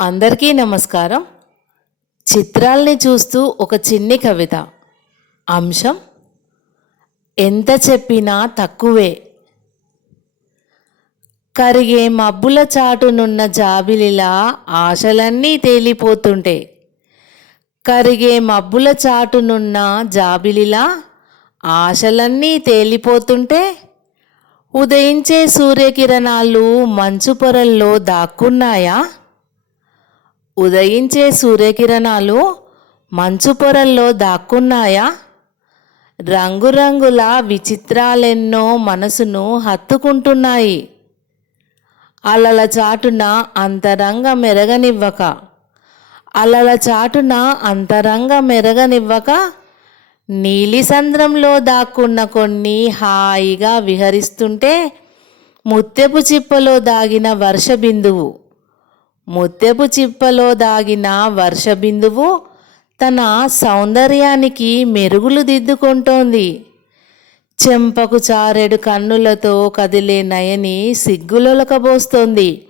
అందరికీ నమస్కారం. చిత్రాల్ని చూస్తూ ఒక చిన్ని కవిత. అంశం ఎంత చెప్పినా తక్కువే. కరిగే మబ్బుల చాటునున్న జాబిలిలా ఆశలన్నీ తేలిపోతుంటే. కరిగే మబ్బుల చాటునున్న జాబిలిలా ఆశలన్నీ తేలిపోతుంటే. ఉదయించే సూర్యకిరణాలు మంచు పొరల్లో దాక్కున్నాయా? ఉదయించే సూర్యకిరణాలు మంచు పొరల్లో దాక్కున్నాయా? రంగురంగుల విచిత్రాలెన్నో మనసును హత్తుకుంటున్నాయి. అలల చాటున అంతరంగ మెరగనివ్వక అలల చాటున అంతరంగ మెరగనివ్వక నీలి సంద్రంలో దాక్కున్న కొన్ని హాయిగా విహరిస్తుంటే ముత్యపు చిప్పలో దాగిన వర్ష బిందువు. ముత్యపు చిప్పలో దాగిన వర్ష బిందువు తన సౌందర్యానికి మెరుగులు దిద్దుకుంటోంది. చెంపకు చారెడు కన్నులతో కదిలే నయని సిగ్గులొలకబోస్తోంది.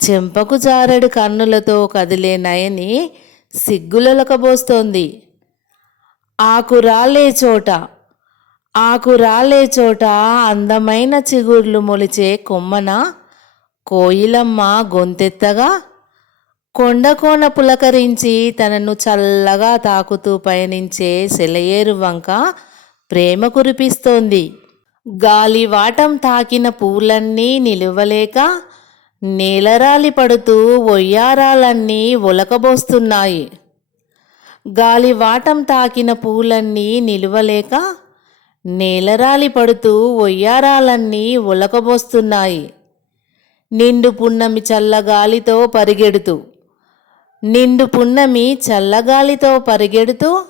చెంపకు చారెడు కన్నులతో కదిలే నయని సిగ్గులొలకబోస్తోంది. ఆకు రాలే చోట ఆకు రాలే చోట అందమైన చిగుర్లు మొలిచే కొమ్మన కోయిలమ్మ గొంతెత్తగా కొండకోన పులకరించి తనను చల్లగా తాకుతూ పయనించే సెలయేరు వంక ప్రేమ కురిపిస్తోంది. గాలివాటం తాకిన పూలన్నీ నిలువలేక నేలరాలి పడుతూ ఒయ్యారాలన్నీ ఒలకబోస్తున్నాయి. గాలివాటం తాకిన పూలన్నీ నిలువలేక నేలరాలి పడుతూ ఒయ్యారాలన్నీ ఒలకబోస్తున్నాయి. నిండు పున్నమి చల్లగాలితో పరిగెడుతూ నిండు పున్నమి చల్లగాలితో పరిగెడుతూ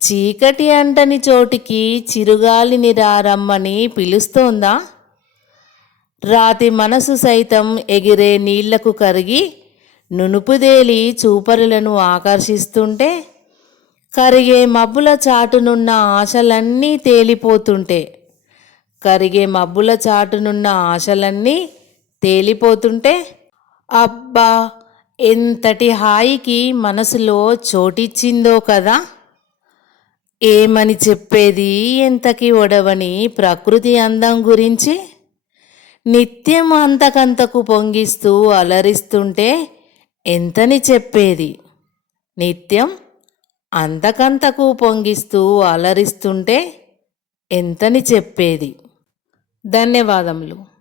చీకటి అంటని చోటికి చిరుగాలిని రారమ్మని పిలుస్తోందా? రాతి మనసు సైతం ఎగిరే నీళ్ళకు కరిగి నునుపుదేలి చూపరులను ఆకర్షిస్తుంటే కరిగే మబ్బుల చాటునున్న ఆశలన్నీ తేలిపోతుంటే కరిగే మబ్బుల చాటునున్న ఆశలన్నీ తేలిపోతుంటే అబ్బా ఎంతటి హాయికి మనసులో చోటిచ్చిందో కదా. ఏమని చెప్పేది ఎంతకి ఒడవని ప్రకృతి అందం గురించి? నిత్యం అంతకంతకు పొంగిస్తూ అలరిస్తుంటే ఎంతని చెప్పేది? నిత్యం అంతకంతకు పొంగిస్తూ అలరిస్తుంటే ఎంతని చెప్పేది? ధన్యవాదములు.